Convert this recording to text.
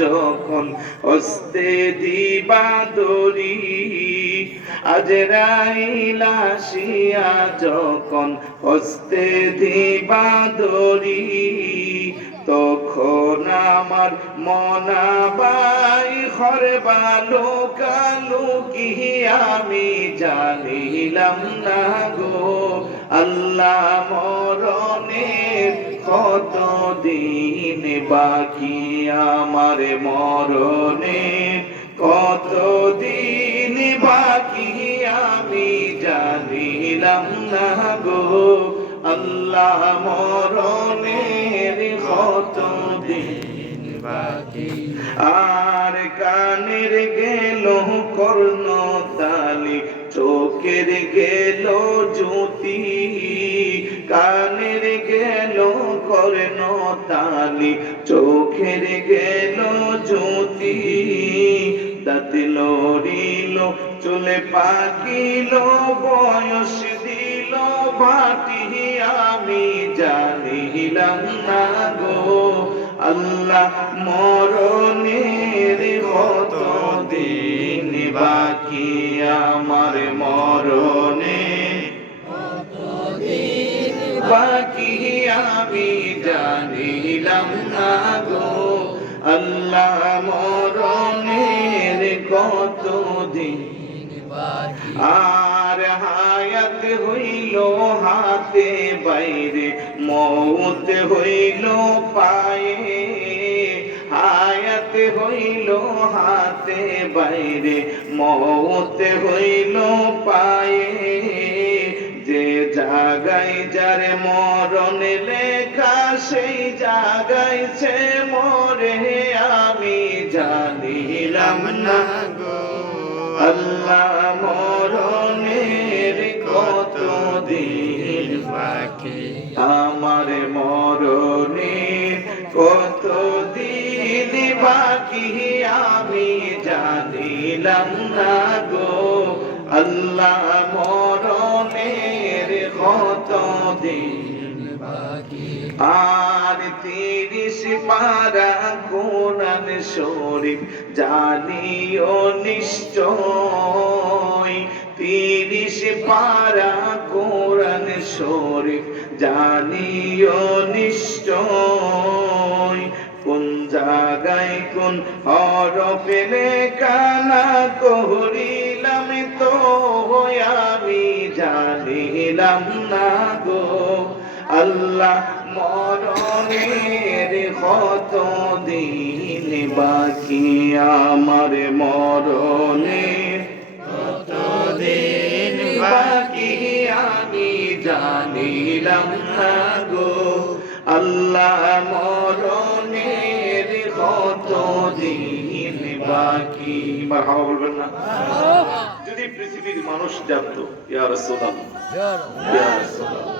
যখন হস্তে দিবা দড়ি, আজরাইল আসিয়া যখন হস্তে দিবা দড়ি, তখন আমার মনাবাই ঘরে বালো কালু কি আমি জানিলাম না গো। আল্লাহ মরণের কত দিন বাকি, আমার মরণের কত দিন বাকি আমি জানিলাম না গো। আল্লাহ মরণের কত দিন বাকি, আর কানের গেল কর্ণ তালি, চোখের গেল জ্যোতি, কানের গেল কর্ণ তালি, চোখের গেল জ্যোতি, দাঁত লড়িল চলে পাকিল বয়স দিল বাটি, আমি জানিলাম না গো। আল্লাহ মরণের কত দিন বাকি, আমার মরণের কত দিন বাকি আমি জানিলাম না গো। আল্লাহ মরণের কত দিন বাকি, আর হায়াত হইল হাতে বাইরে, মৌত হইল পায়ে, হায়াত হইল হাতে বাইরে, মৌত হইল পায়ে, যে জাগায় যার মরণ লেখা সেই জাগায় সে মরে, আমি জানিলাম না গো। আল্লাহ মরণের কত দিন বাকি, আমার মরণের কত দিন বাকি আমি জানিলাম না গো। আল্লাহ মরণের কত দিন বাকি, আর 30 পারা কোরআন শরীফ জানিও নিশ্চয়, 30 পারা কোরআন শরীফ জানিও নিশ্চয়, কোন জায়গায় কোন হরফে লেখা না করিলাম তো আমি জানিলাম না গো। আল্লাহ মরণের কত দিন বাকি, আমার মরণের কত দিন বাকি আমি জানিলাম না গো। আল্লাহ মরণের কত দিন বাকি। মারহাবা বলবেন না? যদি পৃথিবীর মানুষ জানতো ইয়া রাসূলুল্লাহ, ইয়া রাসূলুল্লাহ।